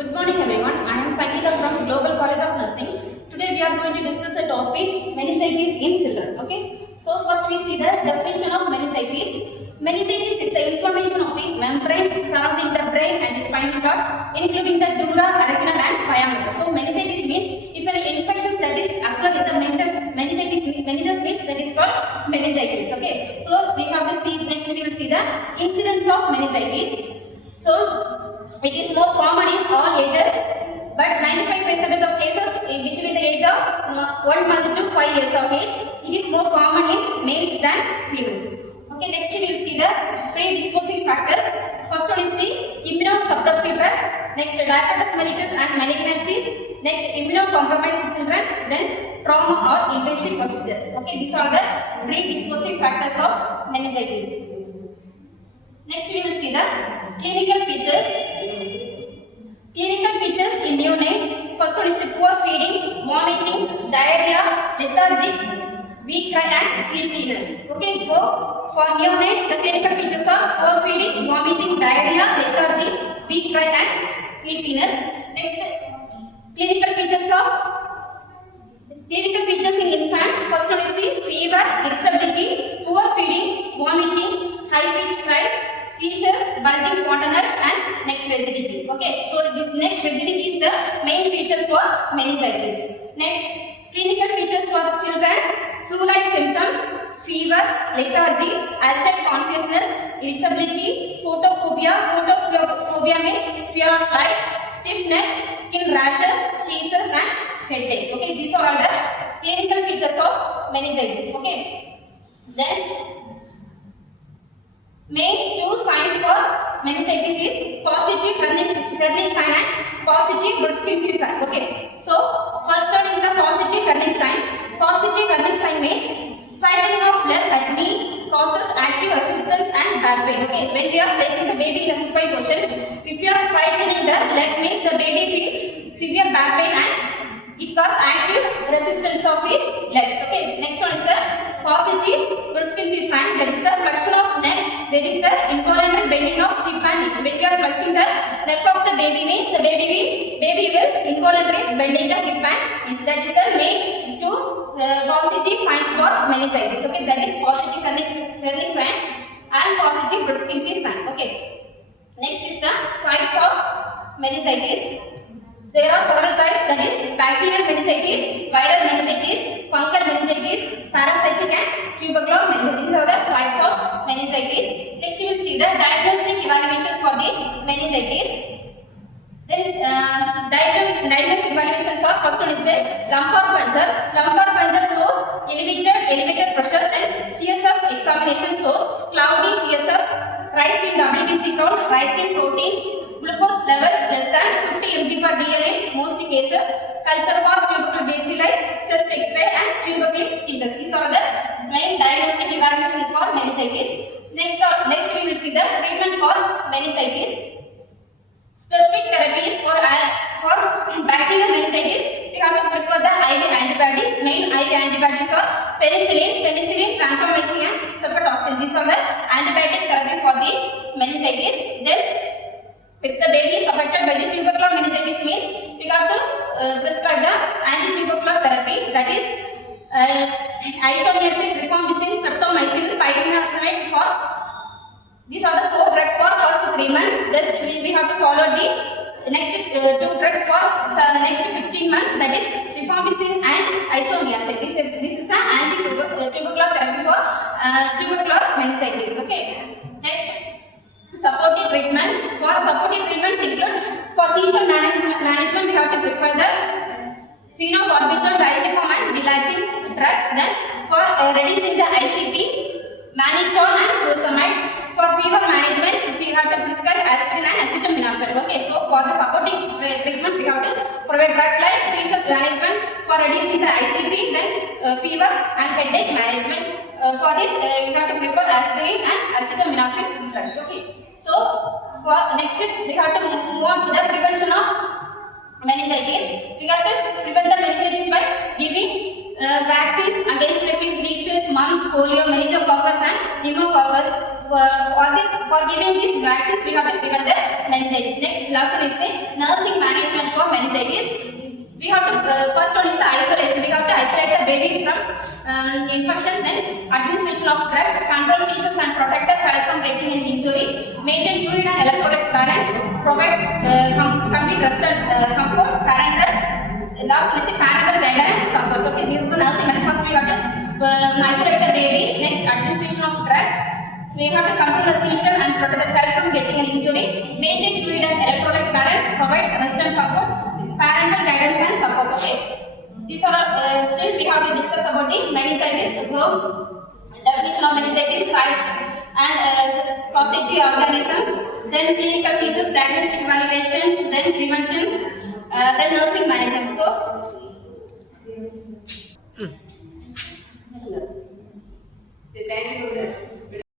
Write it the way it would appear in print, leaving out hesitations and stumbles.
Good morning everyone. I am Sangeeta from Global College of Nursing. Today we are going to discuss a topic meningitis in children. Okay. So first we see the definition of meningitis. Meningitis is the inflammation of the membranes surrounding the brain and the spinal cord, including the dura, arachnoid and pyometra. So meningitis means if an infection that is occur in the meninges means that is called meningitis. Okay. So we have to see next we will see the incidence of meningitis. So it is more common in all ages, but 95% of cases in between the age of 1 month to 5 years of age, it is more common in males than females. Okay, next we will see the predisposing factors. First one is the immunosuppressive drugs, next diabetes mellitus and malignancies, next immunocompromised children, then trauma or invasive procedures. Okay, these are the predisposing factors of meningitis. Next we will see the clinical features. Clinical features in neonates. First one is the poor feeding, vomiting, diarrhea, lethargic, weak cry and sleepiness. Okay, for neonates the clinical features are poor feeding, vomiting, diarrhea, lethargy, weak cry and sleepiness. Next, clinical features in infants. First one is the fever, irritability, poor feeding, vomiting, high pitched cry, seizures, bulging fontanelles and neck rigidity. Okay, so this neck rigidity is the main features for meningitis. Next, clinical features for the children: flu-like symptoms, fever, lethargy, altered consciousness, irritability, photophobia. Photophobia means fear of light, stiff neck, skin rashes, seizures and headache. Okay, these are all the clinical features of meningitis. Okay, then main two signs for meningitis is positive Kernighan sign and positive Brudzinski sign. Okay, so first one is the positive Kernighan sign. Positive Kernighan sign means straightening of leg at knee causes active resistance and back pain. Okay, when we are placing the baby in a supine position, if you are straightening the leg means the baby feel severe back pain and it causes active resistance of the legs. Okay, next one is the positive Brudzinski sign. That is the flexion of neck. There is the involuntary bending of hip and knees. When we are flexing the neck of the baby means the baby will involuntarily bending the hip and knees. That is the main two positive signs for meningitis. Okay, that is positive Kernighan sign and positive Brudzinski sign. Okay. Next is the types of meningitis. There are several types, that is bacterial meningitis, viral meningitis, fungal meningitis, parasitic and tubercular meningitis. These are the types of meningitis. Next we will see the diagnostic evaluation for the meningitis. Then diagnostic evaluations are: first one is the lumbar puncture. Lumbar puncture shows elevated pressure. Then CSF examination shows cloudy CSF, rise in WBC count, rise in proteins, glucose levels less than 50 mg per dl in most cases, culture for tubercle bacilli, chest X-ray and tubercle skin test. These are the main diagnostic evaluation for meningitis. Next we will see the treatment for meningitis. Specific therapies for bacterial meningitis, we have to prefer the IV antibiotics. Main IV antibiotics are penicillin, vancomycin and cefotaxime. These are the antibiotic therapy for the meningitis. Then if the baby is affected by the tubercular meningitis means we have to prescribe the anti-tubercular therapy, that is isoniazid, rifampicin, streptomycin, pyrizinamide. For these are the 4 drugs for first 3 months. Then we have to follow the next 2 drugs for next 15 months, that is rifampicin and isoniazid. This is the anti-tubercular therapy for tubercular meningitis. Okay. Next, supportive treatment. For supportive treatments include for seizure management we have to prefer the phenobarbital, diazepam and dilating drugs. Then for reducing the ICP, mannitol and furosemide. For fever management we have to prescribe aspirin and acetaminophen. Okay, so for the supportive treatment we have to provide drug like seizure management, for reducing the ICP, then fever and headache management. For this we have to prefer aspirin and acetaminophen drugs. Okay. So, for next we have to move on to the prevention of meningitis. We have to prevent the meningitis by giving vaccines against measles, mumps, polio, meningococcus and pneumococcus. For giving these vaccines, we have to prevent the meningitis. Next, last one is the nursing management. infection, then administration of drugs, control seizures and protect the child from getting an injury, maintain fluid and electrolyte balance, provide complete rest and comfort, parental, last is the parental guidance and support. Okay, this is the nursing method. First we have to isolate the baby, next administration of drugs, we have to control the seizure and protect the child from getting an injury, maintain fluid and electrolyte balance, provide rest and comfort, parental guidance and support. Okay. These are still we have to discuss about the meningitis. So definition of meningitis, types and causative organisms, then clinical features, diagnostic evaluations, then prevention, then nursing management. So